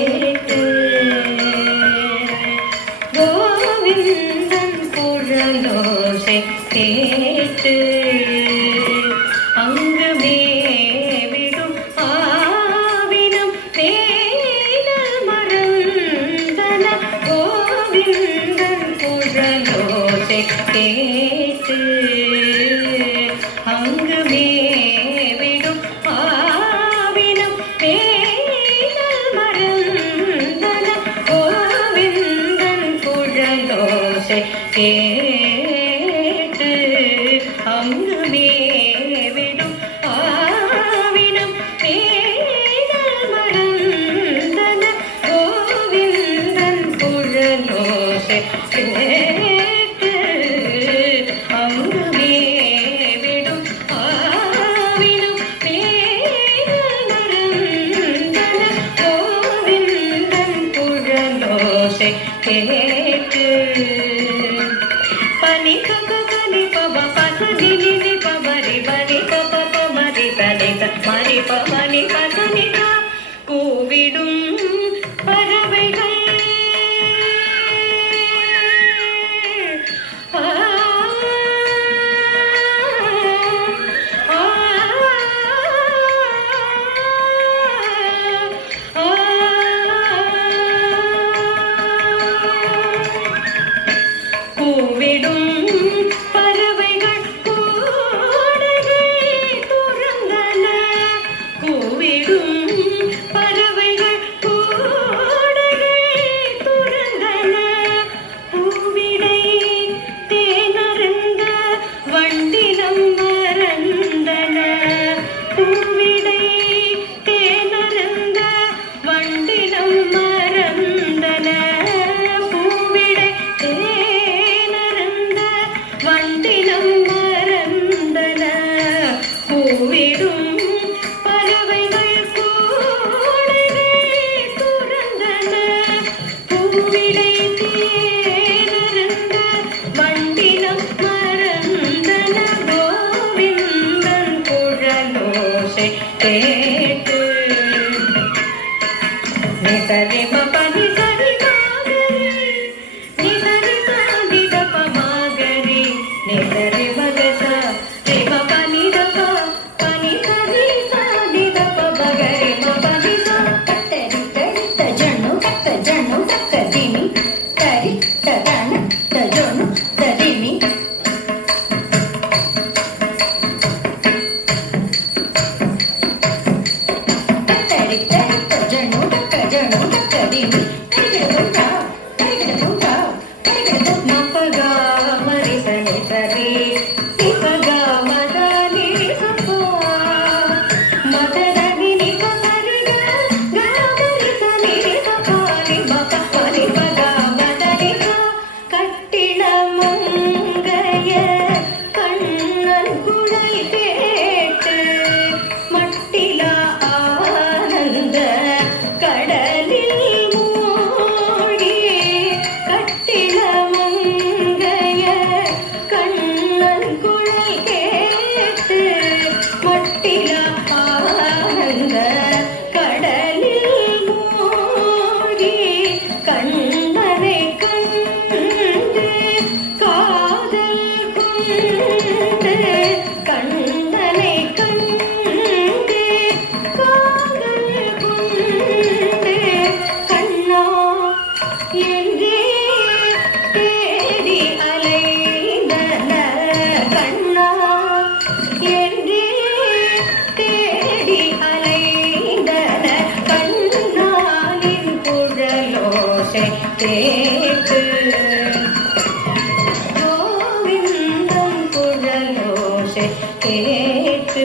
கேட்டு கோவிந்தன் குழலோசை கேட்டு அங்கு மேவிடும் ஆவினம் மேல் மறந்தன கோவிந்தன் குழலோசை கேட்டு அங்கு மேவிடும் ஆவினம் மேல் மறந்தன கோவிந்தன் குழலோசை கேட்டு அங்கு மேவிடும் ஆவினம் மேல் மறந்தன கோவிந்தன் குழலோசை கேட்டு அங்கு மேவிடும் ஆவினம் மேல் மறந்தன கோவிந்தன் குழலோசை கேட்டு பனி பப பனி பப பசனி நினி பபரி பனி பப பமரி பனி மணி பமணி பசனிகா கூவிடும் பறவைகள் கூவிடும் பறவைகள் கூடைகள் துறந்தன கூவிடும் பறவைகள் கூடைகள் துறந்தன பூவிடை தேனருந்த வண்டினம் மறந்தன பூவிடை தேனருந்த வண்டினம் மறந்தன பூவிடை வண்டினம் மறந்தன பூவிடும் பறவைகள் கூடைகள் துறந்தன பூவிடை தேனருந்த வண்டினம் மறந்தன கோவிந்தன் குழலோசை கேட்டு நிசரி பபனி சரி மாகரி நிசரி சாதி தப மாகரி நிசரி மகச ரிம பனி தப பனி சரி சாதி தப மகரி மபனி சா தரி தரி தஜனு தக்கதிமி தரி ததன தஜனு ததிமி தரி தரி தஜனு தக்கதிமி மபகா மரிசனி சரி நிபகா மதனி சபா மதனி நிபகரிக கமரிசனி சபானி பகரி பகா மதனி கட்டிட மங்கைய கண்ணன் குழல் கேட்டு மட்டிலா ஆனந்த கடலில் மூழ்கி கட்டிட மங்கைய கண்ணன் குழல் கேட்டு மட்டிலா ஆனந்த கடலில் மூழ்கி கண்ணனை கண்டு காதல் கொண்டு கண்ணனை கண்டு காதல் கொண்டு கண்ணா என்றே தேடி அலைந்தன கண்ணா என்றே தேடி அலைந்தன கண்ணாலின் குழலோசை கேட்டு கோவிந்தன் குழலோசை கேட்டு